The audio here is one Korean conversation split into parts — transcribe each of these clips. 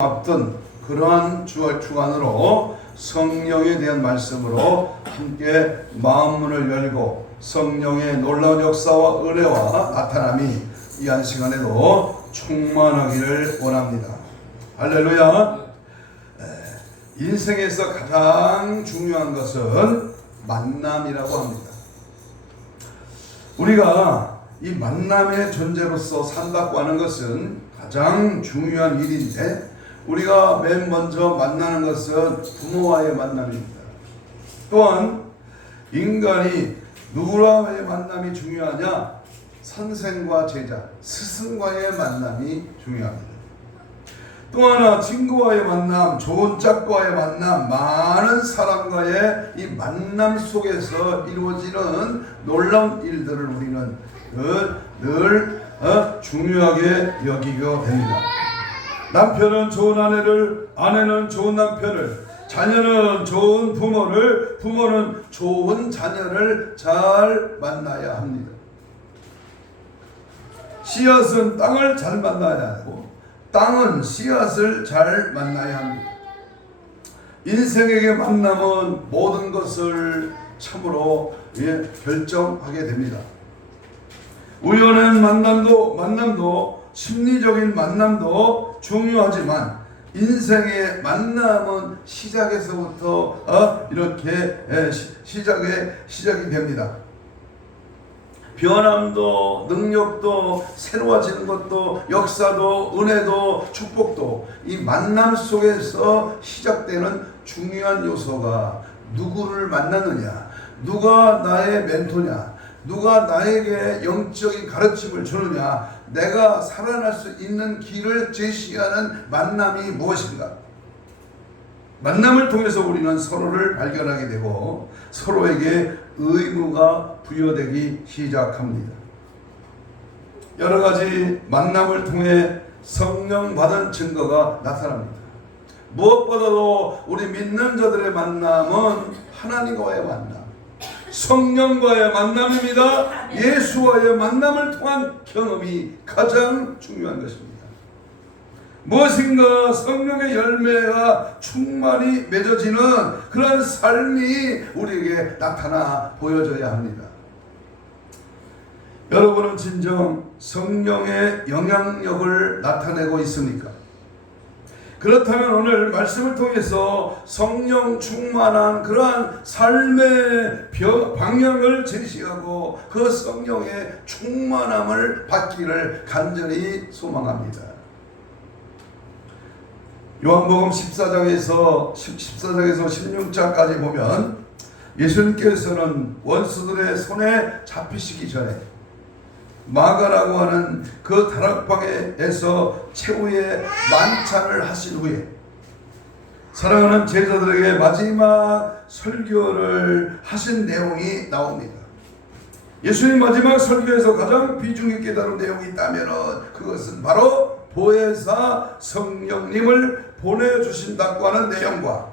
앞둔 그러한 주간으로 성령에 대한 말씀으로 함께 마음문을 열고 성령의 놀라운 역사와 은혜와 나타남이 이 한 시간에도 충만하기를 원합니다. 할렐루야. 인생에서 가장 중요한 것은 만남이라고 합니다. 우리가 이 만남의 존재로서 산다고 하는 것은 가장 중요한 일인데, 우리가 맨 먼저 만나는 것은 부모와의 만남입니다. 또한 인간이 누구와의 만남이 중요하냐? 선생과 제자, 스승과의 만남이 중요합니다. 또 하나 친구와의 만남, 좋은 짝과의 만남, 많은 사람과의 이 만남 속에서 이루어지는 놀라운 일들을 우리는 늘 중요하게 여기게 됩니다. 남편은 좋은 아내를, 아내는 좋은 남편을, 자녀는 좋은 부모를, 부모는 좋은 자녀를 잘 만나야 합니다. 씨앗은 땅을 잘 만나야 하고 땅은 씨앗을 잘 만나야 합니다. 인생에게 만남은 모든 것을 참으로 결정하게 됩니다. 우연한 만남도 심리적인 만남도 중요하지만 인생의 만남은 시작에서부터 이렇게 시작이 됩니다. 변함도 능력도 새로워지는 것도 역사도 은혜도 축복도 이 만남 속에서 시작되는 중요한 요소가 누구를 만나느냐, 누가 나의 멘토냐, 누가 나에게 영적인 가르침을 주느냐, 내가 살아날 수 있는 길을 제시하는 만남이 무엇인가? 만남을 통해서 우리는 서로를 발견하게 되고 서로에게 의무가 부여되기 시작합니다. 여러 가지 만남을 통해 성령 받은 증거가 나타납니다. 무엇보다도 우리 믿는 자들의 만남은 하나님과의 만남, 성령과의 만남입니다. 예수와의 만남을 통한 경험이 가장 중요한 것입니다. 무엇인가 성령의 열매가 충만히 맺어지는 그런 삶이 우리에게 나타나 보여져야 합니다. 여러분은 진정 성령의 영향력을 나타내고 있습니까? 그렇다면 오늘 말씀을 통해서 성령 충만한 그러한 삶의 방향을 제시하고 그 성령의 충만함을 받기를 간절히 소망합니다. 요한복음 14장에서 16장까지 보면 예수님께서는 원수들의 손에 잡히시기 전에 마가라고 하는 그 다락방에서 최후의 만찬을 하신 후에 사랑하는 제자들에게 마지막 설교를 하신 내용이 나옵니다. 예수님 마지막 설교에서 가장 비중 있게 다룬 내용이 있다면 그것은 바로 보혜사 성령님을 보내주신다고 하는 내용과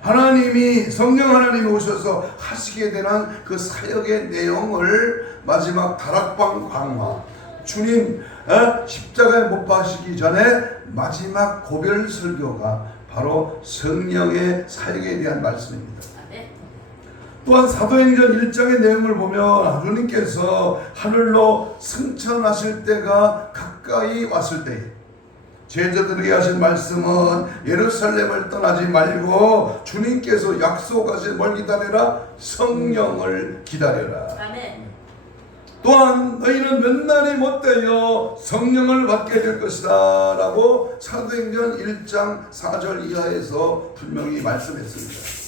하나님이 성령 하나님이 오셔서 하시게 되는 그 사역의 내용을 마지막 다락방 강화, 주님 십자가에 못 박히시기 전에 마지막 고별 설교가 바로 성령의 사역에 대한 말씀입니다. 또한 사도행전 1장의 내용을 보면 주님께서 하늘로 승천하실 때가 가까이 왔을 때 제자들에게 하신 말씀은 예루살렘을 떠나지 말고 주님께서 약속하신 뭘 기다려라? 성령을 기다려라. 아멘. 또한 너희는 몇 날이 못되어 성령을 받게 될 것이다 라고 사도행전 1장 4절 이하에서 분명히 말씀했습니다.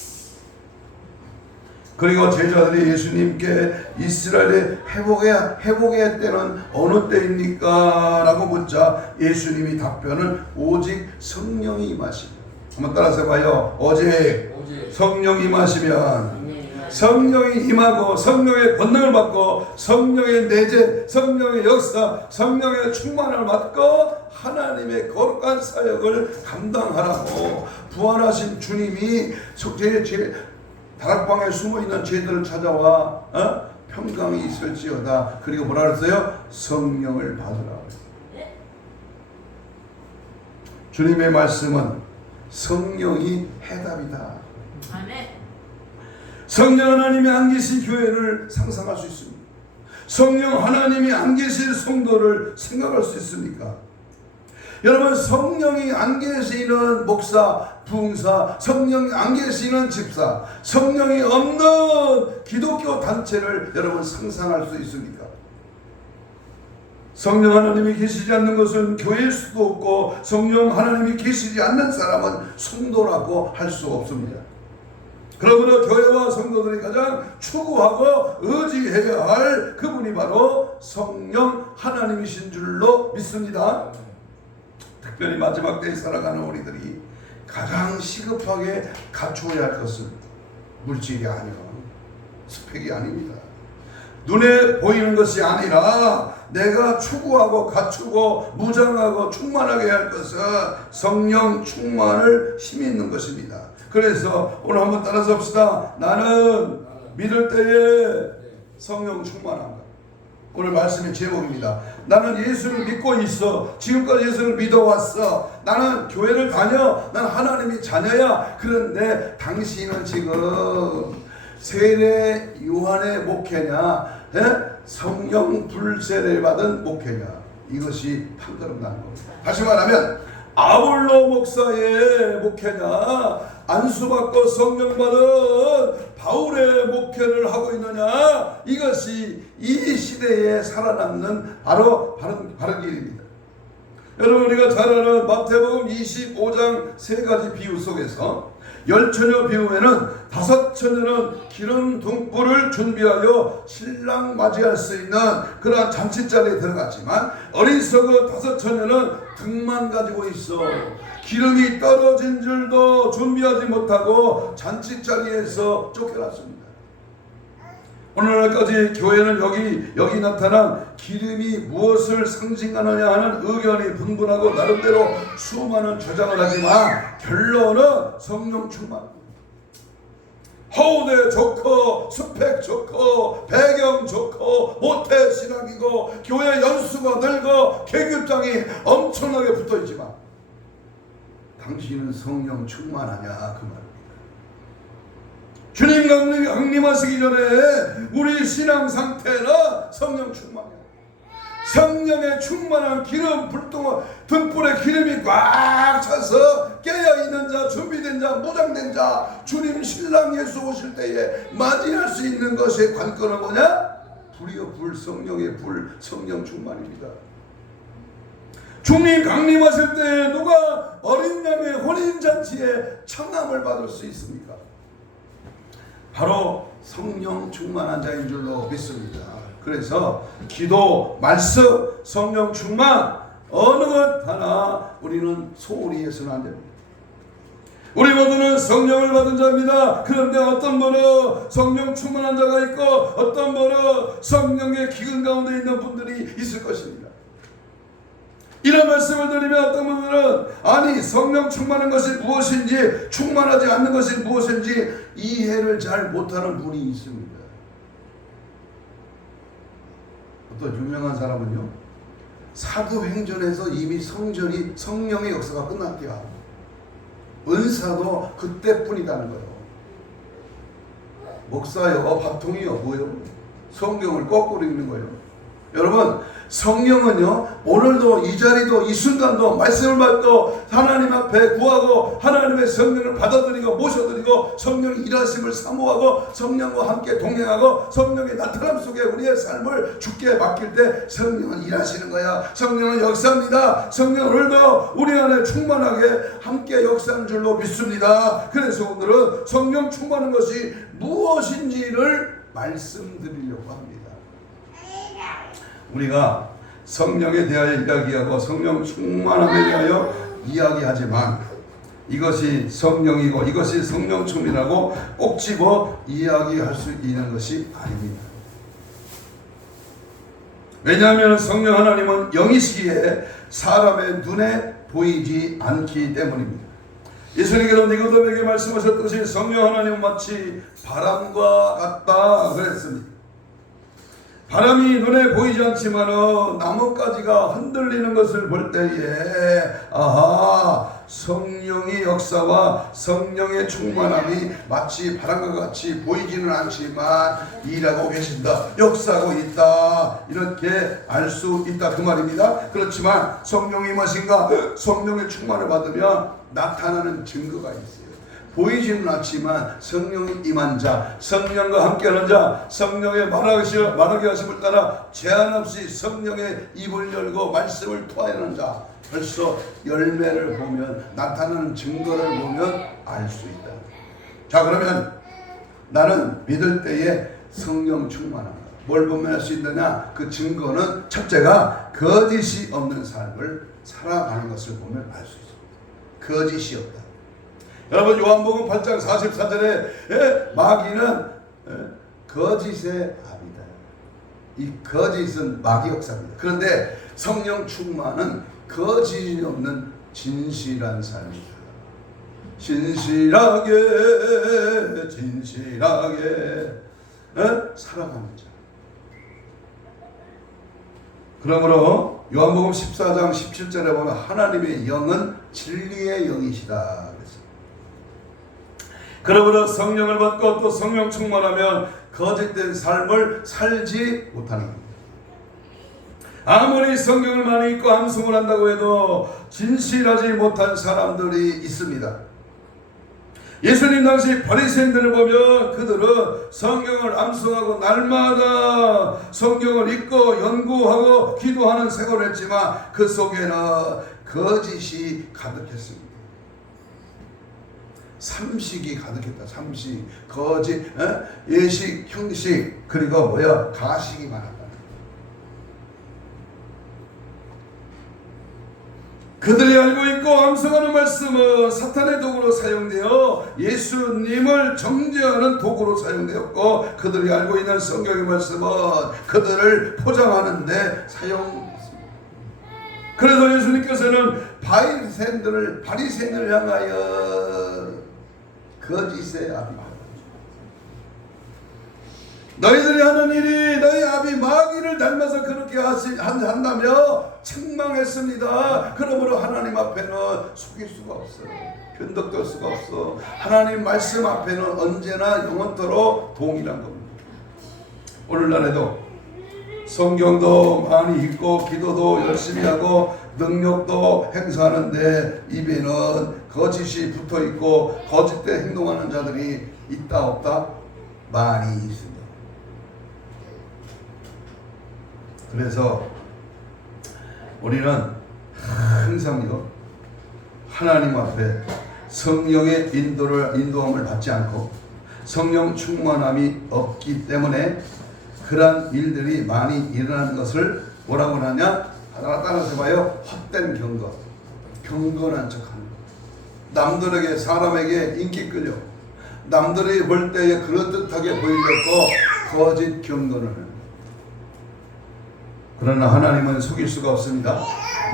그리고 제자들이 예수님께 이스라엘의 회복의 때는 어느 때입니까? 라고 묻자 예수님이 답변은 오직 성령이 임하시면, 한번 따라서 해봐요. 오직 성령이 임하시면, 성령이 임하고 성령의 권능을 받고 성령의 내재, 성령의 역사, 성령의 충만을 받고 하나님의 거룩한 사역을 감당하라고 부활하신 주님이 다락방에 숨어있는 죄들을 찾아와 평강이 있을지어다. 그리고 뭐라 그랬어요? 성령을 받으라. 주님의 말씀은 성령이 해답이다. 아멘. 성령 하나님이 안 계신 교회를 상상할 수 있습니다. 성령 하나님이 안 계실 성도를 생각할 수 있습니까? 여러분, 성령이 안 계시는 목사, 부흥사, 성령이 안 계시는 집사, 성령이 없는 기독교 단체를 여러분 상상할 수 있습니까? 성령 하나님이 계시지 않는 것은 교회일 수도 없고, 성령 하나님이 계시지 않는 사람은 성도라고 할 수 없습니다. 그러므로 교회와 성도들이 가장 추구하고 의지해야 할 그분이 바로 성령 하나님이신 줄로 믿습니다. 특별히 마지막 때에 살아가는 우리들이 가장 시급하게 갖추어야 할 것은 물질이 아니요, 스펙이 아닙니다. 눈에 보이는 것이 아니라 내가 추구하고 갖추고 무장하고 충만하게 할 것은 성령 충만을 힘이 있는 것입니다. 그래서 오늘 한번 따라서 합시다. 나는 믿을 때에 성령 충만한가. 오늘 말씀의 제목입니다. 나는 예수를 믿고 있어. 지금까지 예수를 믿어왔어. 나는 교회를 다녀. 난 하나님의 자녀야. 그런데 당신은 지금 세례 요한의 목회냐, 성령 불세례 받은 목회냐, 이것이 판가름 나는 겁니다. 다시 말하면 아볼로 목사의 목회냐, 안수받고 성령 받은 바울의 목회를 하고 있느냐, 이것이 이 시대에 살아남는 바로 바른 길입니다. 여러분, 우리가 잘 아는 마태복음 25장 세 가지 비유 속에서 열처녀 비유에는 5처녀는 기름 등불을 준비하여 신랑 맞이할 수 있는 그러한 잔치자리에 들어갔지만, 어리석은 5처녀는 등만 가지고 있어 기름이 떨어진 줄도 준비하지 못하고 잔치자리에서 쫓겨났습니다. 오늘날까지 교회는 여기 나타난 기름이 무엇을 상징하느냐 하는 의견이 분분하고 나름대로 수많은 주장을 하지만 결론은 성령 충만입니다. 허우대 좋고 스펙 좋고 배경 좋고 모태 신학이고 교회 연수가 늘고 개교장이 엄청나게 붙어있지만 당신은 성령 충만하냐, 그 말입니다. 주님 강림하시기 전에 우리 신앙 상태는 성령 충만이야. 성령의 충만한 기름 등불에 기름이 꽉 차서 깨어있는 자, 준비된 자, 무장된 자, 주님 신랑 예수 오실 때에 맞이할 수 있는 것의 관건은 뭐냐? 불이요 불, 성령의 불, 성령 충만입니다. 주님 강림하실 때 누가 어린 양의 혼인잔치에 청함을 받을 수 있습니까? 바로 성령 충만한 자인 줄로 믿습니다. 그래서 기도, 말씀, 성령 충만, 어느 것 하나 우리는 소홀히 해서는 안 됩니다. 우리 모두는 성령을 받은 자입니다. 그런데 어떤 분은 성령 충만한 자가 있고 어떤 분은 성령의 기근 가운데 있는 분들이 있을 것입니다. 이런 말씀을 드리면 어떤 분들은 아니 성령 충만한 것이 무엇인지, 충만하지 않는 것이 무엇인지 이해를 잘 못하는 분이 있습니다. 어떤 유명한 사람은요, 사도행전에서 이미 성령의 역사가 끝났대요. 은사도 그때뿐이라는 거예요. 목사요, 밥통이요, 뭐요? 성경을 거꾸로 읽는 거예요. 여러분, 성령은요, 오늘도 이 자리도 이 순간도 말씀을 받고 하나님 앞에 구하고 하나님의 성령을 받아들이고 모셔드리고 성령의 일하심을 사모하고 성령과 함께 동행하고 성령의 나타남 속에 우리의 삶을 주께 맡길 때 성령은 일하시는 거야. 성령은 역사입니다. 성령은 오늘도 우리 안에 충만하게 함께 역사하는 줄로 믿습니다. 그래서 오늘은 성령 충만한 것이 무엇인지를 말씀드리려고 합니다. 우리가 성령에 대하여 이야기하고 성령 충만함에 대하여 이야기하지만 이것이 성령이고 이것이 성령 충만이라고 꼭 집어 이야기할 수 있는 것이 아닙니다. 왜냐하면 성령 하나님은 영이시기에 사람의 눈에 보이지 않기 때문입니다. 예수님께서 니고데모에게 말씀하셨듯이 성령 하나님은 마치 바람과 같다 그랬습니다. 바람이 눈에 보이지 않지만은 나뭇가지가 흔들리는 것을 볼 때에 아하, 성령의 역사와 성령의 충만함이 마치 바람과 같이 보이지는 않지만 일하고 계신다, 역사하고 있다, 이렇게 알 수 있다 그 말입니다. 그렇지만 성령이 무엇인가? 성령의 충만을 받으면 나타나는 증거가 있어요. 보이지는 않지만 성령이 임한 자, 성령과 함께하는 자, 성령의 말하게 하심을 따라 제한 없이 성령의 입을 열고 말씀을 토하는 자, 벌써 열매를 보면, 나타나는 증거를 보면 알 수 있다. 자, 그러면 나는 믿을 때에 성령 충만함 뭘 보면 할 수 있느냐? 그 증거는 첫째가 거짓이 없는 삶을 살아가는 것을 보면 알 수 있습니다. 거짓이 없다. 여러분, 요한복음 8장 44절에 마귀는 거짓의 아비다. 이 거짓은 마귀 역사입니다. 그런데 성령 충만은 거짓이 없는 진실한 삶이다. 진실하게 살아가는 자. 그러므로 요한복음 14장 17절에 보면 하나님의 영은 진리의 영이시다. 그러므로 성령을 받고 또 성령 충만하면 거짓된 삶을 살지 못하는 겁니다. 아무리 성경을 많이 읽고 암송을 한다고 해도 진실하지 못한 사람들이 있습니다. 예수님 당시 바리새인들을 보면 그들은 성경을 암송하고 날마다 성경을 읽고 연구하고 기도하는 생활을 했지만 그 속에는 거짓이 가득했습니다. 삼식이 가득했다. 삼식, 거짓, 예식, 형식, 그리고 가식이 많았다. 그들이 알고 있고 암송하는 말씀은 사탄의 도구로 사용되어 예수님을 정죄하는 도구로 사용되었고, 그들이 알고 있는 성경의 말씀은 그들을 포장하는 데 사용했습니다. 그래서 예수님께서는 바리새인을 향하여 거짓의 아비, 너희들이 하는 일이 너희 아비 마귀를 닮아서 그렇게 한다며 책망했습니다. 그러므로 하나님 앞에는 속일 수가 없어요. 변덕될 수가 없어. 하나님 말씀 앞에는 언제나 영원토록 동일한 겁니다. 오늘날에도 성경도 많이 읽고 기도도 열심히 하고 능력도 행사하는데 입에는 거짓이 붙어있고 거짓된 행동하는 자들이 있다 없다? 많이 있습니다. 그래서 우리는 항상요, 하나님 앞에 성령의 인도함을 받지 않고 성령 충만함이 없기 때문에 그러한 일들이 많이 일어나는 것을 뭐라고 하냐? 하나 따라서 봐요. 헛된 경건한 척하는 것. 남들에게, 사람에게 인기 끌려 남들이 볼 때에 그럴듯하게 보이려고 거짓 경건을 하는. 그러나 하나님은 속일 수가 없습니다.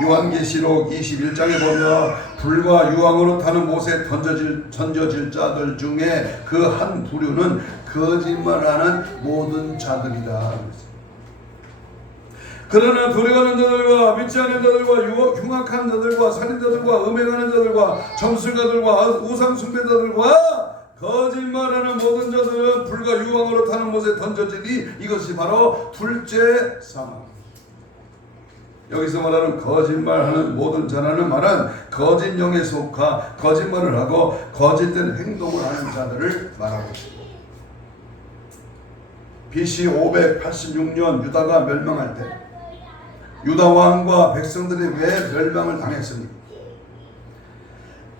요한계시록 21장에 보면 불과 유황으로 타는 못에 던져질 자들 중에 그 한 부류는 거짓말하는 모든 자들이다. 그러나 돌아가는 자들과 믿지 않는 자들과 흉악한 자들과 살인자들과 음행하는 자들과 점술가들과 우상숭배자들과 거짓말하는 모든 자들은 불과 유황으로 타는 못에 던져지니 이것이 바로 둘째 사망. 여기서 말하는 거짓말하는 모든 자라는 말은 거짓 영에 속하 거짓말을 하고 거짓된 행동을 하는 자들을 말하고 있습니다. BC 586년 유다가 멸망할 때 유다 왕과 백성들이 왜 멸망을 당했습니까?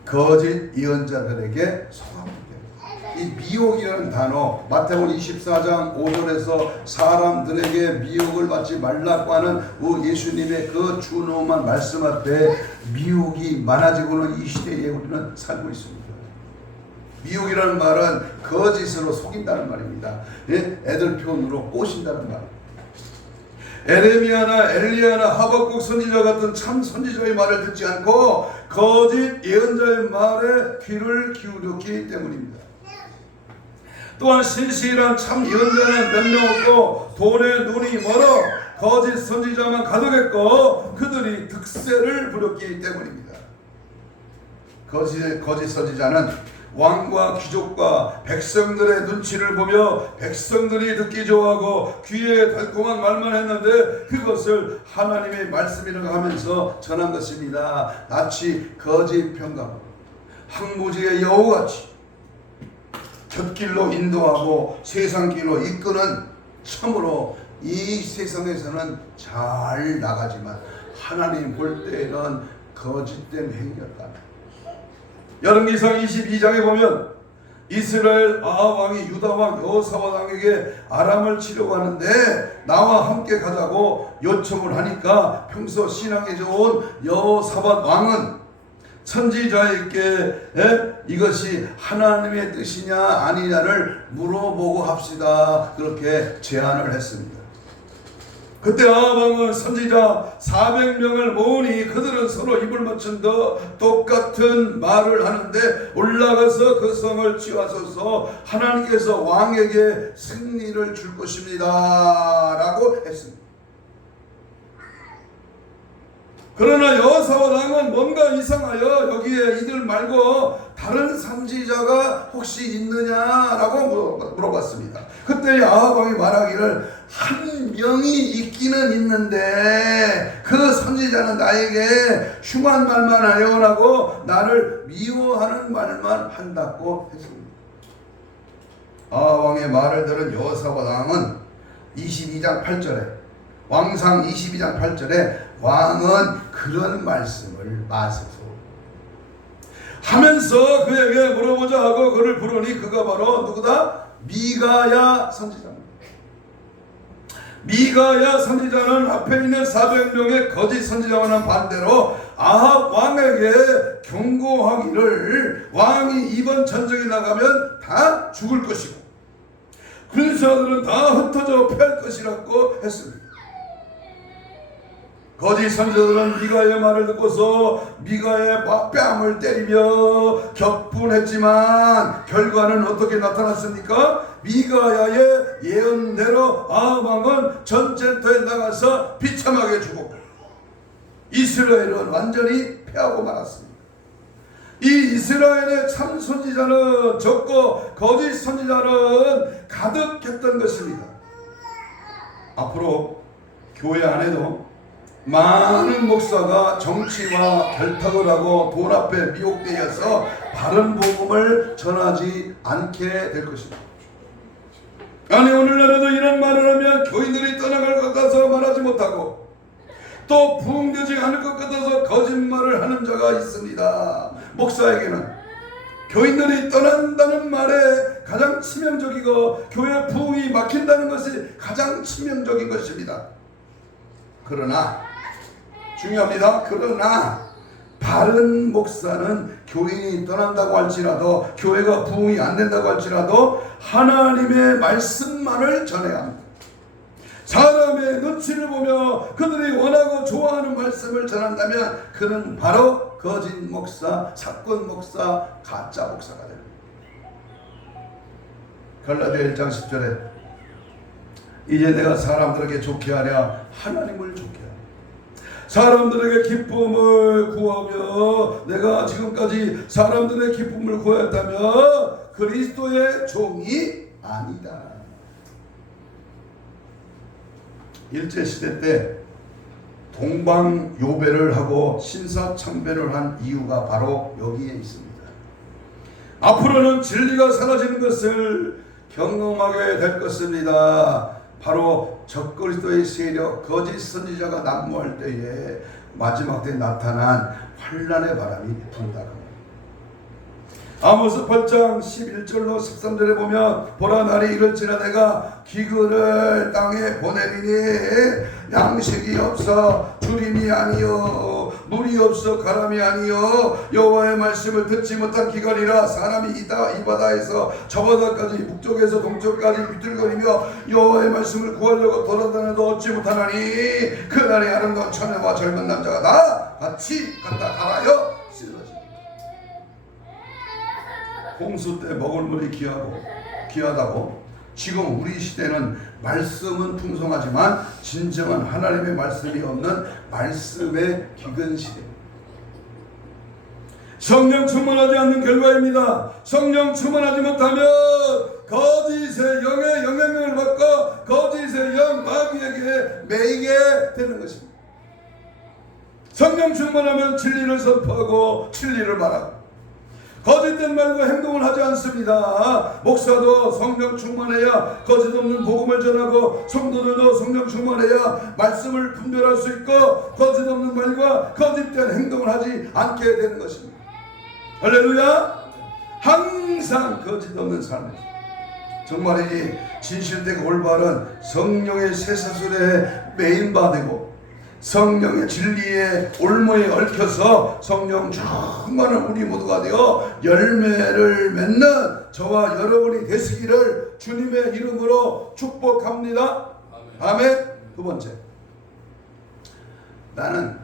거짓 예언자들에게 속았기 때문에. 이 미혹이라는 단어, 마태복음 24장 5절에서 사람들에게 미혹을 받지 말라고 하는 예수님의 그 준엄한 말씀 앞에 미혹이 많아지고는 이 시대에 우리는 살고 있습니다. 미혹이라는 말은 거짓으로 속인다는 말입니다. 애들 표현으로 꼬신다는 말. 에레미야나 엘리야나 하박국 선지자 같은 참 선지자의 말을 듣지 않고 거짓 예언자의 말에 귀를 기울였기 때문입니다. 또한 신실한 참 예언자는 몇 명 없고 돈에 눈이 멀어 거짓 선지자만 가득했고 그들이 득세를 부렸기 때문입니다. 거짓 선지자는 왕과 귀족과 백성들의 눈치를 보며 백성들이 듣기 좋아하고 귀에 달콤한 말만 했는데 그것을 하나님의 말씀이라고 하면서 전한 것입니다. 낯이 거짓 평강, 항무지의 여우같이 곁길로 인도하고 세상길로 이끄는, 참으로 이 세상에서는 잘 나가지만 하나님 볼 때에는 거짓된 행위였다. 열왕기상 22장에 보면 이스라엘 아합 왕이 유다 왕 여호사밧 왕에게 아람을 치려고 하는데 나와 함께 가자고 요청을 하니까 평소 신앙에 좋은 여호사밧 왕은 선지자에게 이것이 하나님의 뜻이냐 아니냐를 물어보고 합시다, 그렇게 제안을 했습니다. 그때 아합 왕은 선지자 400명을 모으니 그들은 서로 입을 맞춘 더 똑같은 말을 하는데 올라가서 그 성을 취하소서, 하나님께서 왕에게 승리를 줄 것입니다 라고 했습니다. 그러나 여호사밧 왕은 뭔가 이상하여 여기에 이들 말고 다른 선지자가 혹시 있느냐라고 물어봤습니다. 그때 아합 왕이 말하기를 한 명이 있기는 있는데 그 선지자는 나에게 흉한 말만 예언하고 나를 미워하는 말만 한다고 했습니다. 아합 왕의 말을 들은 여호사밧 왕은 22장 8절에 왕상 22장 8절에 왕은 그런 말씀을 마소서 하면서 그에게 물어보자 하고 그를 부르니 그가 바로 누구다? 미가야 선지자입니다. 미가야 선지자는 앞에 있는 400명의 거짓 선지자와는 반대로 아합 왕에게 경고하기를 왕이 이번 전쟁에 나가면 다 죽을 것이고 군사들은 다 흩어져 패할 것이라고 했습니다. 거짓 선지자들은 미가의 말을 듣고서 미가의 뺨을 때리며 격분했지만 결과는 어떻게 나타났습니까? 미가야의 예언대로 아합 왕은 전쟁터에 나가서 비참하게 죽었고 이스라엘은 완전히 패하고 말았습니다. 이 이스라엘의 참 선지자는 적고 거짓 선지자는 가득했던 것입니다. 앞으로 교회 안에도 많은 목사가 정치와 결탁을 하고 돈 앞에 미혹되어서 바른 복음을 전하지 않게 될 것입니다. 아니, 오늘날에도 이런 말을 하면 교인들이 떠나갈 것 같아서 말하지 못하고 또 부흥되지 않을 것 같아서 거짓말을 하는 자가 있습니다. 목사에게는 교인들이 떠난다는 말에 가장 치명적이고 교회 부흥이 막힌다는 것이 가장 치명적인 것입니다. 그러나 중요합니다. 그러나 바른 목사는 교인이 떠난다고 할지라도 교회가 부흥이 안 된다고 할지라도 하나님의 말씀만을 전해야 합니다. 사람의 눈치를 보며 그들이 원하고 좋아하는 말씀을 전한다면 그는 바로 거짓 목사, 사건 목사, 가짜 목사가 됩니다. 갈라디아 1장 10절에 이제 내가 사람들에게 좋게 하랴 하나님을 좋게 하라. 사람들에게 기쁨을 구하며 내가 지금까지 사람들의 기쁨을 구했다면 그리스도의 종이 아니다. 일제시대 때 동방요배를 하고 신사참배를 한 이유가 바로 여기에 있습니다. 앞으로는 진리가 사라지는 것을 경험하게 될 것입니다. 바로 적그리스도의 세력, 거짓 선지자가 난무할 때에 마지막 때에 나타난 환난의 바람이 분다고. 아모스 8장 11절로 13절에 보면 보라 날이 이를지라 내가 기근을 땅에 보내리니 양식이 없어 주림이 아니요 물이 없어 가람이 아니요 여호와의 말씀을 듣지 못한 기간이라 사람이 이 바다에서 저 바다까지 북쪽에서 동쪽까지 비틀거리며 여호와의 말씀을 구하려고 돌아다녀도 얻지 못하나니 그날에 아름다운 처녀와 젊은 남자가 다 같이 갖다 갈아여 쓸어집니다. 홍수 때 먹을 물이 귀하고 귀하다고. 지금 우리 시대는 말씀은 풍성하지만 진정한 하나님의 말씀이 없는 말씀의 기근 시대입니다. 성령 충만하지 않는 결과입니다. 성령 충만하지 못하면 거짓의 영의 영향력을 받고 거짓의 영 마귀에게 매이게 되는 것입니다. 성령 충만하면 진리를 선포하고 진리를 말하고 거짓된 말과 행동을 하지 않습니다. 목사도 성령 충만해야 거짓 없는 복음을 전하고 성도들도 성령 충만해야 말씀을 분별할 수 있고 거짓 없는 말과 거짓된 행동을 하지 않게 되는 것입니다. 할렐루야. 항상 거짓 없는 삶, 정말이지 진실되고 올바른 성령의 쇠사슬에 메인바 되고 성령의 진리의 올무에 얽혀서 성령 충만한 우리 모두가 되어 열매를 맺는 저와 여러분이 되시기를 주님의 이름으로 축복합니다. 아멘. 두 번째, 나는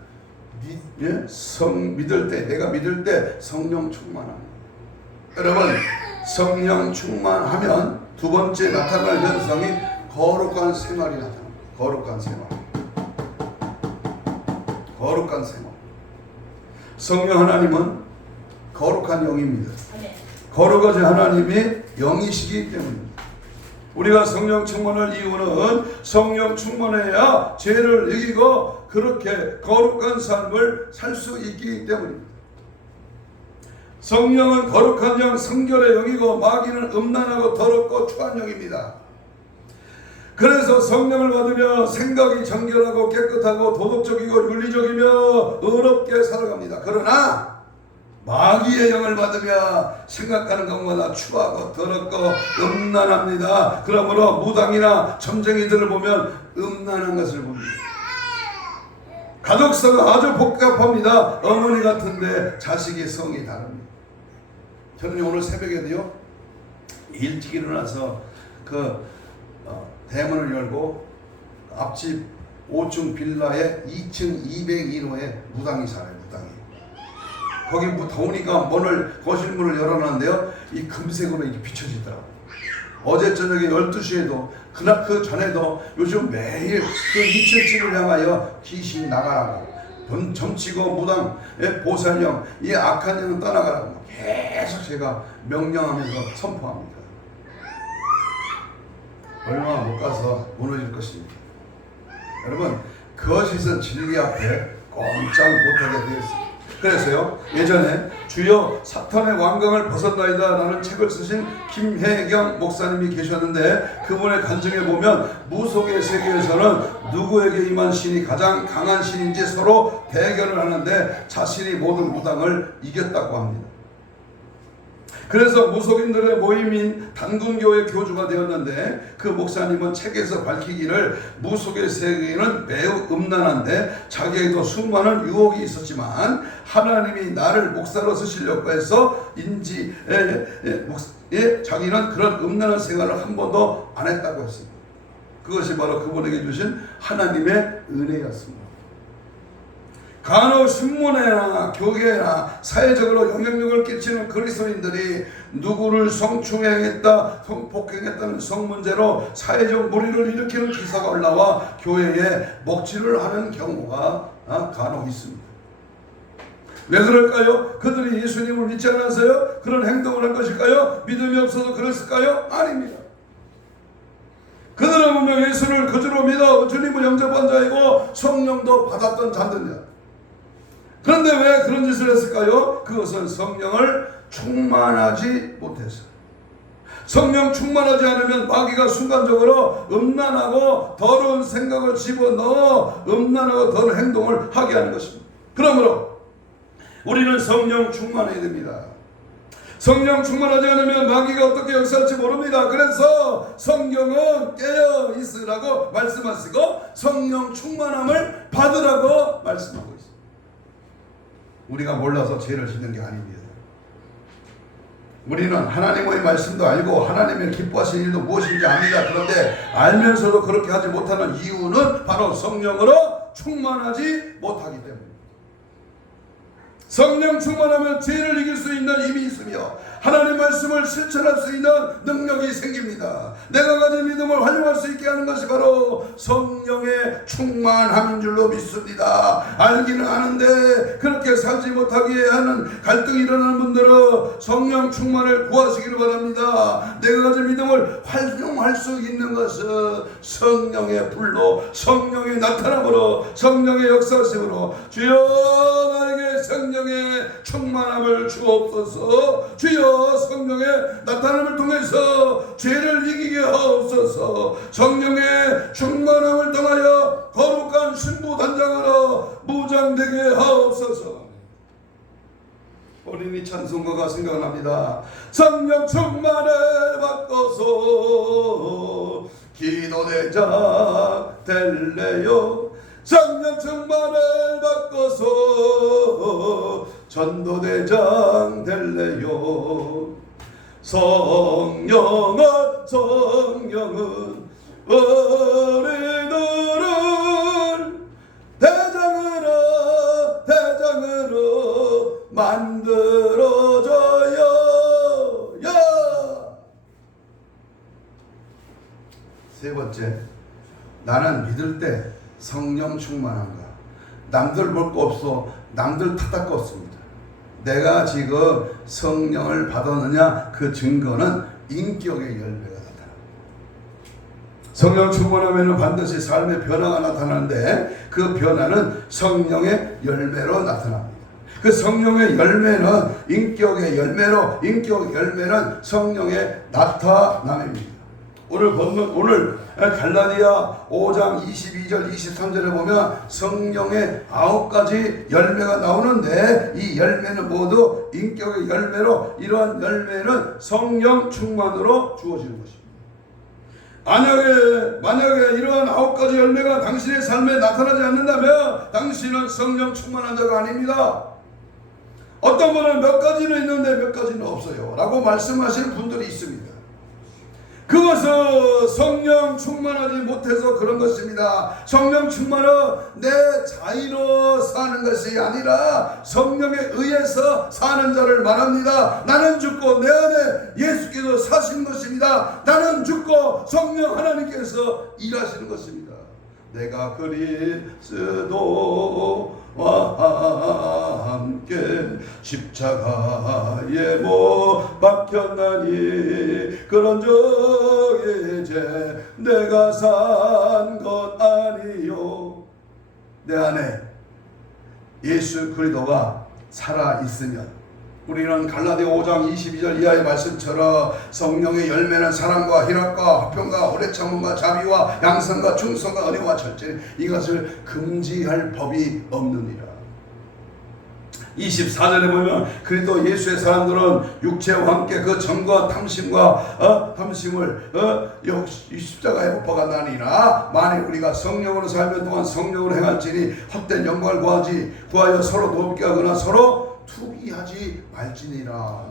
믿을 때, 내가 믿을 때 성령 충만합니다. 여러분, 성령 충만하면 두 번째 나타날 현상이 거룩한 생활이 나타납니다. 거룩한 생활. 거룩한 생활. 성령 하나님은 거룩한 영입니다. 거룩하신 하나님이 영이시기 때문입니다. 우리가 성령 충만할 이유는 성령 충만해야 죄를 이기고 그렇게 거룩한 삶을 살 수 있기 때문입니다. 성령은 거룩한 영, 성결의 영이고 마귀는 음란하고 더럽고 추한 영입니다. 그래서 성령을 받으며 생각이 정결하고 깨끗하고 도덕적이고 윤리적이며 의롭게 살아갑니다. 그러나 마귀의 영을 받으며 생각하는 것마다 추하고 더럽고 음란합니다. 그러므로 무당이나 점쟁이들을 보면 음란한 것을 봅니다. 가족사가 아주 복잡합니다. 어머니 같은데 자식의 성이 다릅니다. 저는 오늘 새벽에도요, 일찍 일어나서 대문을 열고 앞집 5층 빌라에 2층 201호에 무당이 살아요. 무당이. 거기 뭐 더우니까 거실 문을 열어놨는데요, 이 금색으로 이렇게 비춰지더라고요. 어제 저녁에 12시에도 그 전에도 요즘 매일 그 2층집을 향하여 귀신 나가라고, 점치고 무당의 보살령, 이 악한 영은 떠나가라고 계속 제가 명령하면서 선포합니다. 얼마 못 가서 무너질 것입니다. 여러분, 거짓은 진리 앞에 꼼짝 못하게 되어 있습니다. 그래서요, 예전에 주여 사탄의 왕강을 벗어나이다 라는 책을 쓰신 김혜경 목사님이 계셨는데, 그분의 간증에 보면 무속의 세계에서는 누구에게 임한 신이 가장 강한 신인지 서로 대결을 하는데 자신이 모든 무당을 이겼다고 합니다. 그래서 무속인들의 모임인 단군교회 교주가 되었는데, 그 목사님은 책에서 밝히기를 무속의 세계는 매우 음란한데 자기에게도 수많은 유혹이 있었지만 하나님이 나를 목사로 쓰시려고 해서 자기는 그런 음란한 생활을 한 번도 안 했다고 했습니다. 그것이 바로 그분에게 주신 하나님의 은혜였습니다. 간혹 신문이나 교계나 사회적으로 영향력을 끼치는 그리스도인들이 누구를 성추행했다, 성폭행했다는 성문제로 사회적 물의를 일으키는 기사가 올라와 교회에 먹칠을 하는 경우가 간혹 있습니다. 왜 그럴까요? 그들이 예수님을 믿지 않아서요? 그런 행동을 한 것일까요? 믿음이 없어서 그랬을까요? 아닙니다. 그들은 분명 예수를 거주로 믿어 주님을 영접한 자이고 성령도 받았던 자들입니다. 그런데 왜 그런 짓을 했을까요? 그것은 성령을 충만하지 못해서. 성령 충만하지 않으면 마귀가 순간적으로 음란하고 더러운 생각을 집어넣어 음란하고 더러운 행동을 하게 하는 것입니다. 그러므로 우리는 성령 충만해야 됩니다. 성령 충만하지 않으면 마귀가 어떻게 역사할지 모릅니다. 그래서 성경은 깨어 있으라고 말씀하시고 성령 충만함을 받으라고 말씀하고 있습니다. 우리가 몰라서 죄를 짓는 게 아닙니다. 우리는 하나님의 말씀도 알고 하나님의 기뻐하시는 일도 무엇인지 압니다. 그런데 알면서도 그렇게 하지 못하는 이유는 바로 성령으로 충만하지 못하기 때문입니다. 성령 충만하면 죄를 이길 수 있는 힘이 있으며 하나님 말씀을 실천할 수 있는 능력이 생깁니다. 내가 가진 믿음을 활용할 수 있게 하는 것이 바로 성령의 충만함인 줄로 믿습니다. 알기는 아는데 그렇게 살지 못하게 하는 갈등이 일어나는 분들은 성령 충만을 구하시기를 바랍니다. 내가 가진 믿음을 활용할 수 있는 것은 성령의 불로, 성령의 나타남으로, 성령의 역사심으로 주여 나에게 성령의 충만함을 주옵소서. 주여 성령의 나타남을 통해서 죄를 이기게 하옵소서. 성령의 충만함을 통하여 거룩한 신부 단장으로 무장되게 하옵소서. 어린이 찬송가가 생각납니다. 성령 충만을 받고서 기도대장 될래요. 성령 충만을 받고서 전도대장 될래요. 성령은 우리들을 대장으로 만들어줘요. 야! 세 번째, 나는 믿을 때 성령 충만한가? 남들 볼 거 없어. 남들 탓할 거 없습니다. 내가 지금 성령을 받았느냐? 그 증거는 인격의 열매가 나타납니다. 성령 충만하면 반드시 삶의 변화가 나타나는데 그 변화는 성령의 열매로 나타납니다. 그 성령의 열매는 인격의 열매로, 인격의 열매는 성령의 나타남입니다. 오늘 갈라디아 5장 22절 23절에 보면 성령의 9가지 열매가 나오는데 이 열매는 모두 인격의 열매로, 이러한 열매는 성령 충만으로 주어지는 것입니다. 만약에 이러한 9가지 열매가 당신의 삶에 나타나지 않는다면 당신은 성령 충만한 자가 아닙니다. 어떤 분은 몇 가지는 있는데 몇 가지는 없어요 라고 말씀하시는 분들이 있습니다. 그것은 성령 충만하지 못해서 그런 것입니다. 성령 충만은 내 자의로 사는 것이 아니라 성령에 의해서 사는 자를 말합니다. 나는 죽고 내 안에 예수께서 사신 것입니다. 나는 죽고 성령 하나님께서 일하시는 것입니다. 내가 그리스도와 함께 십자가에 못 박혔나니 그런즉 이제 내가 산 것 아니요. 내 안에 예수 그리스도가 살아있으면 우리는 갈라디아 5장 22절 이하의 말씀처럼 성령의 열매는 사랑과 희락과 화평과 오래 참음과 자비와 양선과 충성과 은혜와 절제, 이것을 금지할 법이 없느니라. 24절에 보면 그리스도 예수의 사람들은 육체와 함께 그 정과 탐심을 십자가에 못 박았나니라. 만일 우리가 성령으로 살면 동안 성령으로 행할지니 헛된 영광을 구하여 서로 돕게 하거나 서로 투기하지 말지니라.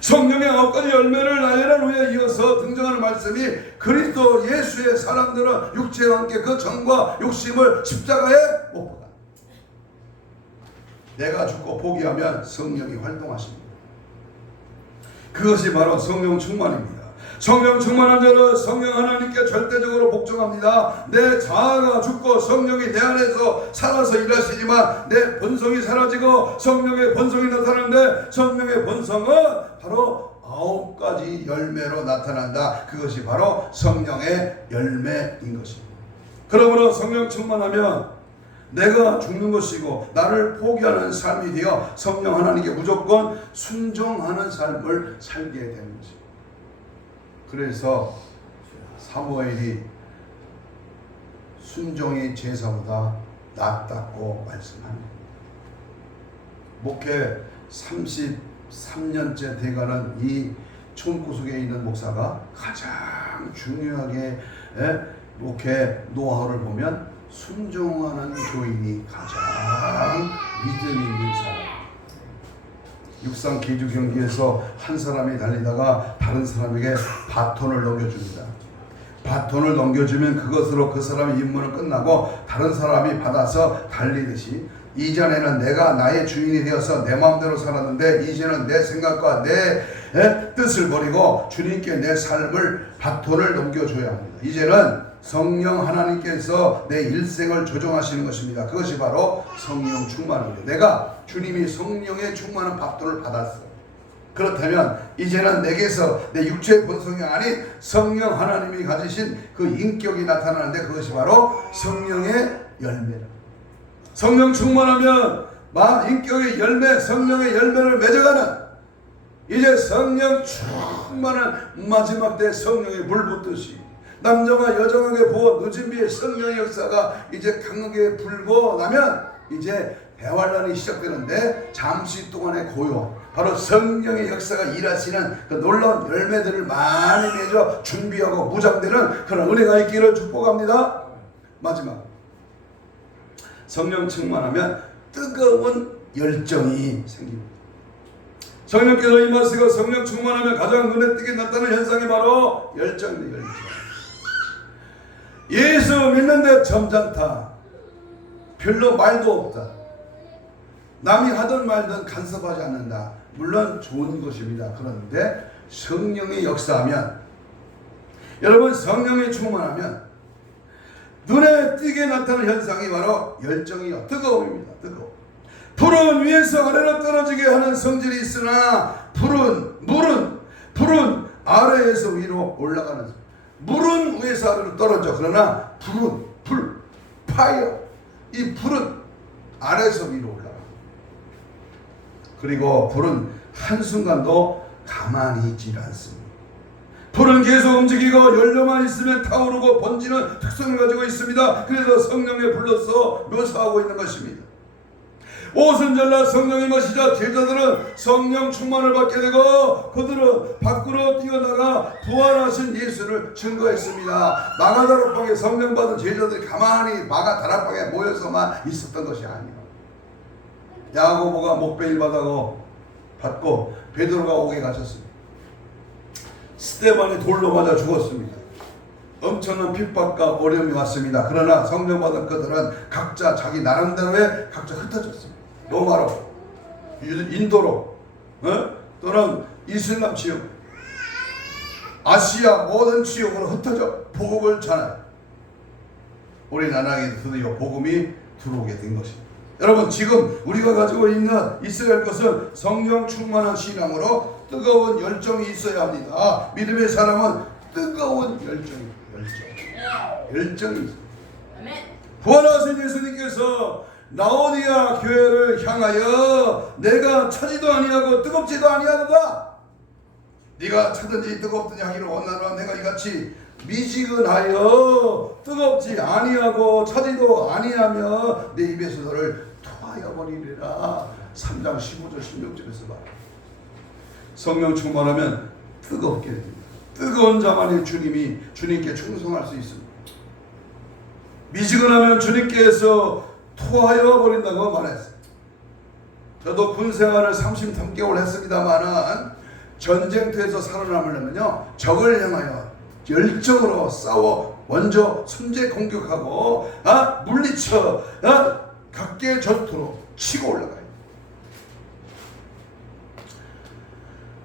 성령의 9가지 열매를 나열한 후에 이어서 등장하는 말씀이 그리스도 예수의 사람들은 육체와 함께 그 정과 욕심을 십자가에 못 박아. 내가 죽고 포기하면 성령이 활동하십니다. 그것이 바로 성령 충만입니다. 성령 충만한 자는 성령 하나님께 절대적으로 복종합니다. 내 자아가 죽고 성령이 내 안에서 살아서 일하시지만 내 본성이 사라지고 성령의 본성이 나타나는데 성령의 본성은 바로 9가지 열매로 나타난다. 그것이 바로 성령의 열매인 것입니다. 그러므로 성령 충만하면 내가 죽는 것이고 나를 포기하는 삶이 되어 성령 하나님께 무조건 순종하는 삶을 살게 되는 것입니다. 그래서 사무엘이 순종이 제사보다 낫다고 말씀합니다. 목회 33년째 돼가는 이 총구석에 있는 목사가 가장 중요하게 목회 노하우를 보면 순종하는 교인이 가장 믿음이 있는 사람. 육상 계주 경기에서 한 사람이 달리다가 다른 사람에게 바톤을 넘겨줍니다. 바톤을 넘겨주면 그것으로 그 사람의 임무는 끝나고 다른 사람이 받아서 달리듯이 이전에는 내가 나의 주인이 되어서 내 마음대로 살았는데 이제는 내 생각과 내 뜻을 버리고 주님께 내 삶을 바톤을 넘겨줘야 합니다. 이제는 성령 하나님께서 내 일생을 조정하시는 것입니다. 그것이 바로 성령 충만입니다. 내가 주님이 성령의 충만한 바톤을 받았어요. 그렇다면 이제는 내게서 내 육체의 본성이 아닌 성령 하나님이 가지신 그 인격이 나타나는데 그것이 바로 성령의 열매다. 성령 충만하면 인격의 열매, 성령의 열매를 맺어가는 이제 성령 충만한 마지막 때 성령의 불 붙듯이 남자와 여정에게 부어 늦은 비에 성령의 역사가 이제 강하게 불고 나면 이제 대환란이 시작되는데 잠시 동안의 고요, 바로 성령의 역사가 일하시는 그 놀라운 열매들을 많이 맺어 준비하고 무장되는 그런 은혜가 있기를 축복합니다. 마지막, 성령 충만하면 뜨거운 열정이 생깁니다. 성령께서 임하시고 성령 충만하면 가장 눈에 띄게 나타나는 현상이 바로 열정입니다. 열정. 예수 믿는데 점잖다, 별로 말도 없다, 남이 하든 말든 간섭하지 않는다. 물론 좋은 것입니다. 그런데 성령이 역사하면, 여러분 성령이 충만하면 눈에 띄게 나타나는 현상이 바로 열정이요, 뜨거움입니다. 뜨거움. 불은 위에서 아래로 떨어지게 하는 성질이 있으나 불은 아래에서 위로 올라가는, 물은 위에서 아래로 떨어져. 그러나 불, 파이어, 이 불은 아래에서 위로 올라가. 그리고 불은 한순간도 가만히 있지 않습니다. 불은 계속 움직이고 연료만 있으면 타오르고 번지는 특성을 가지고 있습니다. 그래서 성령의 불로서 묘사하고 있는 것입니다. 오순절날 성령이 마시자 제자들은 성령 충만을 받게 되고 그들은 밖으로 뛰어나가 부활하신 예수를 증거했습니다. 마가 다락방에 성령 받은 제자들이 가만히 마가 다락방에 모여서만 있었던 것이 아니에요. 야고보가 목베일 받고 베드로가 옥에 갇혔습니다. 스데반이 돌로 맞아 죽었습니다. 엄청난 핍박과 어려움이 왔습니다. 그러나 성령 받은 그들은 각자 자기 나름대로의 각자 흩어졌습니다. 로마로, 인도로, 또는 이슬람 지역, 아시아 모든 지역으로 흩어져 복음을 전하여 우리나라에 드디어 복음이 들어오게 된 것입니다. 여러분, 지금 우리가 가지고 있어야 할 것은 성령 충만한 신앙으로 뜨거운 열정이 있어야 합니다. 믿음의 사람은 뜨거운 열정이 있어요. 부활하신 예수님께서 라오디아 교회를 향하여 내가 차지도 아니하고 뜨겁지도 아니하도다. 네가 차든지 뜨겁든지 하기를 원하노라. 내가 이같이 미지근하여 뜨겁지 아니하고 차지도 아니하며 내 입에서 너를 토하여 버리리라. 3장 15절 16절에서 봐. 성령 충만하면 뜨겁게 됩니다. 뜨거운 자만이 주님께 충성할 수 있습니다. 미지근하면 주님께서 토하여 버린다고 말했어요. 저도 군 생활을 33개월 했습니다만은 전쟁터에서 살아남으려면요, 적을 향하여 열정으로 싸워 먼저 선제 공격하고 물리쳐 각계 전투로 치고 올라가요.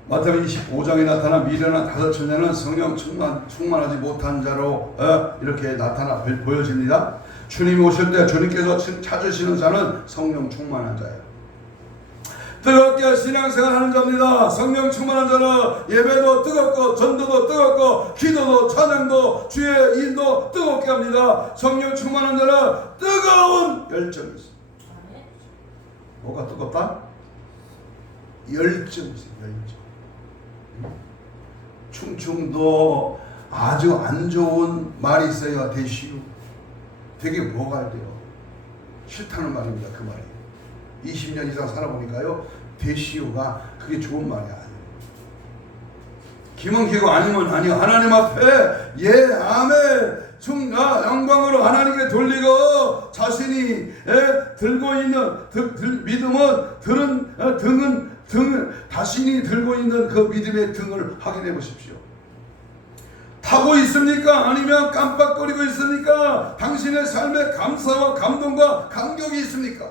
마태복음 25장에 나타난 미련한 5처녀는 성령 충만하지 못한 자로 이렇게 나타나 보여집니다. 주님이 오실 때 주님께서 찾으시는 자는 성령 충만한 자예요. 뜨겁게 신앙생활 하는 자입니다. 성령 충만한 자는 예배도 뜨겁고 전도도 뜨겁고 기도도 찬양도 주의 인도 뜨겁게 합니다. 성령 충만한 자는 뜨거운 열정이 있습니다. 뭐가 뜨겁다? 열정이 있어요. 열정. 충청도 아주 안 좋은 말이 있어요. 대시우. 되게 뭐가 돼요? 싫다는 말입니다. 그 말이 20년 이상 살아보니까요, 대시우가 그게 좋은 말이 아니에요. 기문기고 아니면 아니요. 하나님 앞에 아멘 영광으로 하나님께 돌리고 자신이 들고 있는 믿음은 등은 자신이 들고 있는 그 믿음의 등을 확인해 보십시오. 타고 있습니까? 아니면 깜빡거리고 있습니까? 당신의 삶에 감사와 감동과 감격이 있습니까?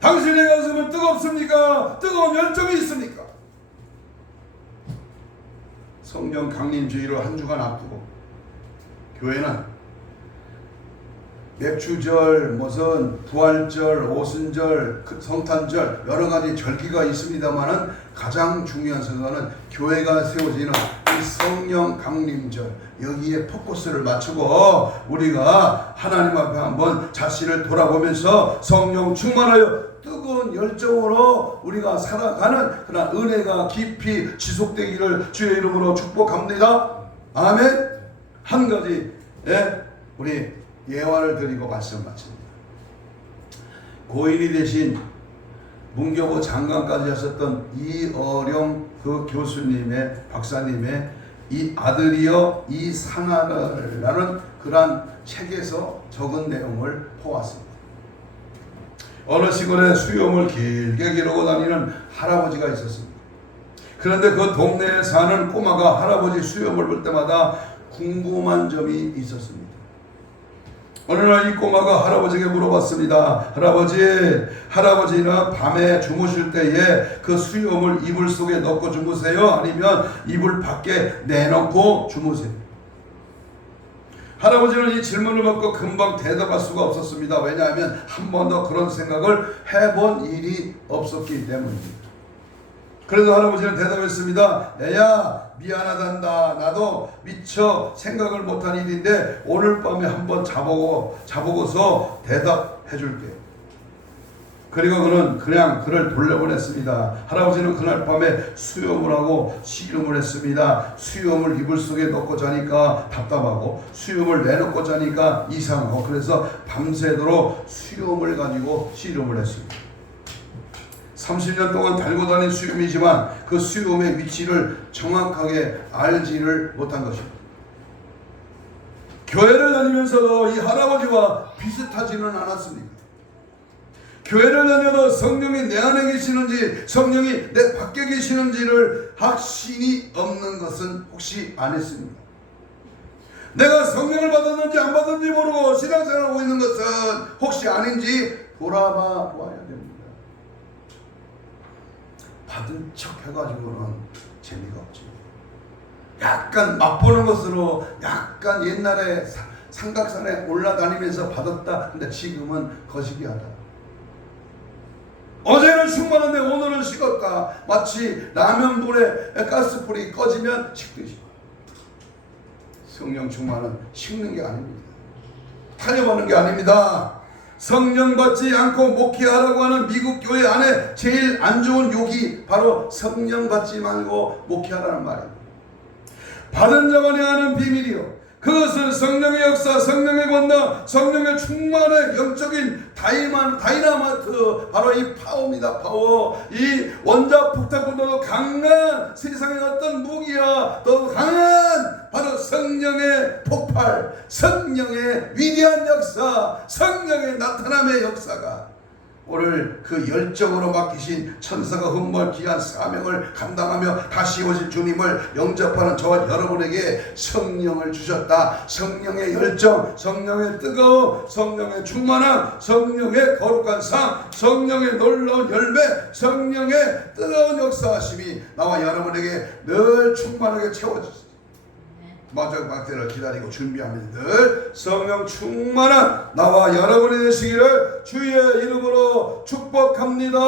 당신의 가슴은 뜨겁습니까? 뜨거운 열정이 있습니까? 성령 강림주의로 한 주간 앞두고 교회는 맥주절, 무슨 부활절, 오순절, 성탄절 여러 가지 절기가 있습니다만은 가장 중요한 순간은 교회가 세워지는 이 성령 강림절, 여기에 포커스를 맞추고 우리가 하나님 앞에 한번 자신을 돌아보면서 성령 충만하여 뜨거운 열정으로 우리가 살아가는 그런 은혜가 깊이 지속되기를 주의 이름으로 축복합니다. 아멘. 한 가지 우리 예화를 드리고 말씀 마칩니다. 고인이 되신 문교부 장관까지 하셨던 이어령 그 교수님의 박사님의 이 아들이여 이 상하라는 그러한 책에서 적은 내용을 보았습니다. 어느 시골에 수염을 길게 기르고 다니는 할아버지가 있었습니다. 그런데 그 동네에 사는 꼬마가 할아버지 수염을 볼 때마다 궁금한 점이 있었습니다. 어느 날 이 꼬마가 할아버지에게 물어봤습니다. 할아버지는 밤에 주무실 때에 그 수염을 이불 속에 넣고 주무세요? 아니면 이불 밖에 내놓고 주무세요? 할아버지는 이 질문을 받고 금방 대답할 수가 없었습니다. 왜냐하면 한 번도 그런 생각을 해본 일이 없었기 때문입니다. 그래서 할아버지는 대답했습니다. 애야, 미안하단다. 나도 미처 생각을 못한 일인데 오늘 밤에 한번 자보고서 대답해 줄게. 그리고 그냥 그를 돌려보냈습니다. 할아버지는 그날 밤에 수염을 하고 씨름을 했습니다. 수염을 이불 속에 넣고 자니까 답답하고 수염을 내놓고 자니까 이상하고, 그래서 밤새도록 수염을 가지고 씨름을 했습니다. 30년 동안 달고 다닌 수염이지만 그 수염의 위치를 정확하게 알지를 못한 것입니다. 교회를 다니면서도 이 할아버지와 비슷하지는 않았습니다. 교회를 다녀도 성령이 내 안에 계시는지 성령이 내 밖에 계시는지를 확신이 없는 것은 혹시 안 했습니다. 내가 성령을 받았는지 안 받았는지 모르고 신앙생활하고 있는 것은 혹시 아닌지 돌아봐 보아야 됩니다. 받은 척 해가지고는 재미가 없지. 약간 맛보는 것으로 약간 옛날에 삼각산에 올라다니면서 받았다. 근데 지금은 거시기하다. 어제는 충만한데 오늘은 식었다. 마치 라면불에 가스불이 꺼지면 식듯이. 성령 충만은 식는 게 아닙니다. 타협하는 게 아닙니다. 성령 받지 않고 목회하라고 하는 미국 교회 안에 제일 안 좋은 욕이 바로 성령 받지 말고 목회하라는 말입니다. 받은 자만이 아는 비밀이요, 그것은 성령의 역사, 성령의 권능, 성령의 충만의 영적인 다이나마이트, 바로 이 파워입니다. 파워. 이 원자폭탄보다도 강한 세상의 어떤 무기야, 더 강한 바로 성령의 폭발, 성령의 위대한 역사, 성령의 나타남의 역사가 오늘 그 열정으로 맡기신 천사가 흠몰 귀한 사명을 감당하며 다시 오실 주님을 영접하는 저와 여러분에게 성령을 주셨다. 성령의 열정, 성령의 뜨거움, 성령의 충만함, 성령의 거룩한 삶, 성령의 놀라운 열매, 성령의 뜨거운 역사하심이 나와 여러분에게 늘 충만하게 채워주세요. 마지막 때를 기다리고 준비하면서 늘 성령 충만한 나와 여러분이 되시기를 주의 이름으로 축복합니다.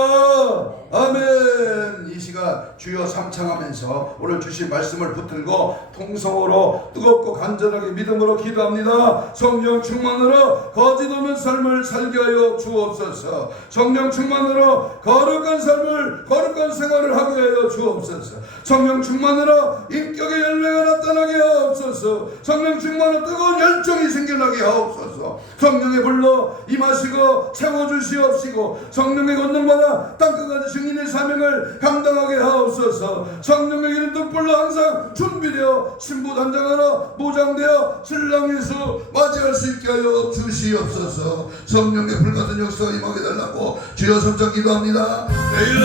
아멘. 이 시간 주여 삼창하면서 오늘 주신 말씀을 붙들고 통성으로 뜨겁고 간절하게 믿음으로 기도합니다. 성령 충만으로 거짓 없는 삶을 살게 하여 주옵소서. 성령 충만으로 거룩한 삶을, 거룩한 생활을 하게 하여 주옵소서. 성령 충만으로 인격의 열매가 나타나게 하옵소서. 성령 충만으로 뜨거운 열정이 생겨나게 하옵소서. 성령의 불로 임하시고 채워주시옵시고 성령의 권능받아 땅끝까지 증인의 사명을 감당하게 하옵소서. 성령의 이름 등불로 항상 준비되어 신부단장하러 무장되어 신랑 예수 맞이할 수 있게 하여 주시옵소서. 성령의 불같은 역사가 임하게 달라고 주여 성장 기도합니다. 주여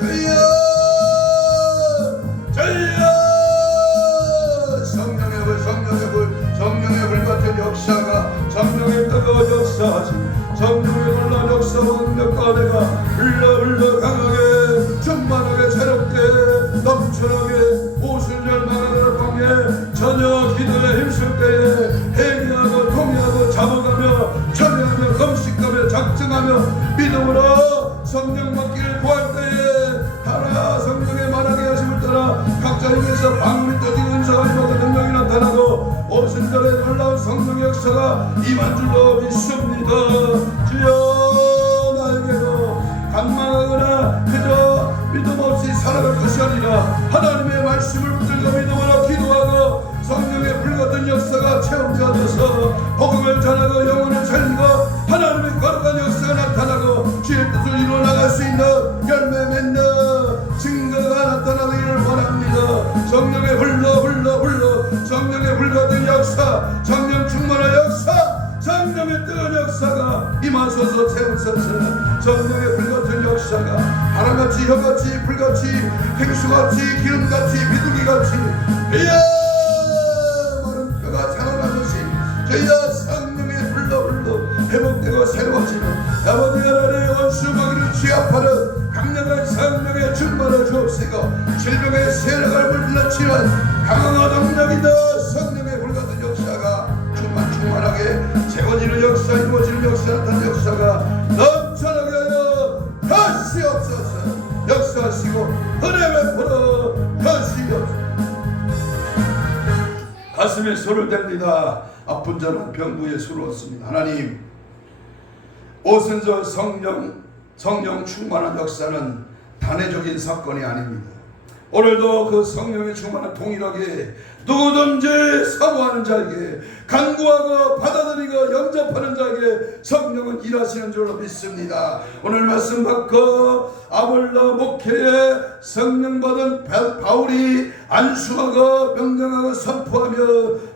주여 주여. 성령의 불, 성령의 불, 성령의 불같은 역사가, 성령의 뜨거운 역사하심, 성령의 놀라운 역사 성령 받기를 구할 때에 따라 성령의 말하게 하심을 따라 각자 입에서 방언이 터지고 은사가 임하고 능력이 나타나고 오순절에 놀라운 성령의 역사가 임한 줄로 믿습니다. 주여 나에게도 간망하거나 그저 믿음 없이 살아갈 것이 아니라 하나님의 말씀을 붙들고 믿음으로 기도하고 성령의 불같은 역사가 체험되어져서 복음을 전하고 영혼을 살리고 하나님의 거룩한 역사가 나타나고 주의 뜻을 이루어 나갈 수 있는 열매 맺는 증거가 나타나기를 원합니다. 성령의 불러 성령의 불같은 역사, 성령 충만한 역사, 성령의 뜨거운 역사가 임하소서. 채우소서. 성령의 불같은 역사가 바람같이 혀같이 불같이 행수같이 기름같이 비둘기같이 이야 마른 뼈가 자라나듯이 저희야 성령의 불러 회복되고 새로워지는 아버지 하나님의 원수 먹이를 취합하는 강력한 성령의 충만을 주옵시고 질병의 세력을 물들었지만 강한 동력이다. 성령의 불같은 역사가 충만하게 채워지는 역사, 이루어지는 역사, 나타나는 역사가 넘쳐나게 하여 하시옵소서. 역사하시고 은혜 베풀어 하시옵소서. 가슴에 손을 댑니다. 아픈 자는 병부에 손을 얻습니다. 하나님, 오순절 성령 충만한 역사는 단회적인 사건이 아닙니다. 오늘도 그 성령의 충만한 동일하게 누구든지 사모하는 자에게 간구하고 받아들이고 영접하는 자에게 성령은 일하시는 줄로 믿습니다. 오늘 말씀 받고 아볼로 목회에 성령 받은 바울이 안수하고 명령하고 선포하며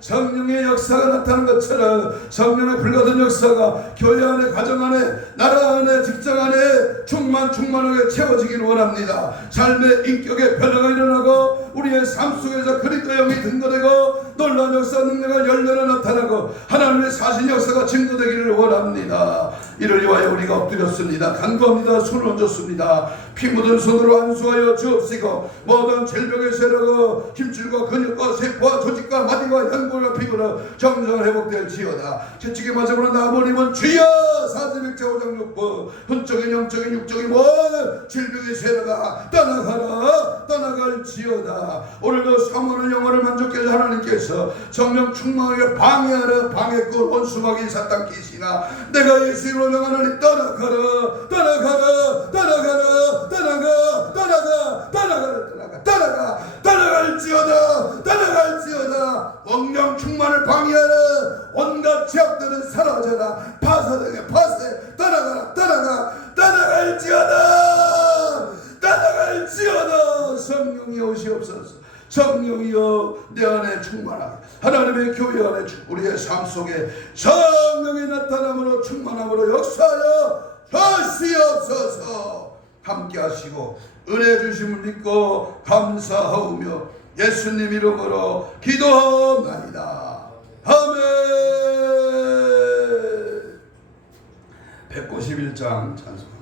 성령의 역사가 나타나는 것처럼 성령의 불같은 역사가 교회 안에, 가정 안에, 나라 안에, 직장 안에 충만하게 채워지기를 원합니다. 삶의 인격의 변화가 일어나고 우리의 삶 속에서 그리스도 영이 증거되고 놀라운 역사 능력과 열매가 나타나고 하나님의 사신 역사가 증거되기를 원합니다. 이를 위하여 우리가 엎드렸습니다. 간구합니다. 손을 얹었습니다. 피 묻은 손으로 안수하여 주옵시고 모든 질병의 세력과 힘줄과 근육과 세포와 조직과 마디와 연골과 피부로 정성을 회복될지어다. 채찍의 맞음으로 나아버리면 주여 사지백자 오장육부 hun적인 영적인 육적인 모든 질병의 세력아 떠나갈지어다. 오늘도 사모하는 영혼을 만족해 하여 하나님께서 성령 충만하게 방해하는 방해꾼 원수마귀 사탄 귀신아 내가 예수 이름으로 명하노니 떠나갈지어다. 성령 충만을 방해하는 온갖 제약들은 사라져라. 파사등에 파세 떠나갈지어다. 성령이 오시옵소서. 성령이여 내 안에 충만하게 하나님의 교회 안에 우리의 삶 속에 성령이 나타남으로 충만함으로 역사하여 하시옵소서. 함께 하시고 은혜 주심을 믿고 감사하오며 예수님 이름으로 기도하옵나이다. 아멘. 191장 찬송.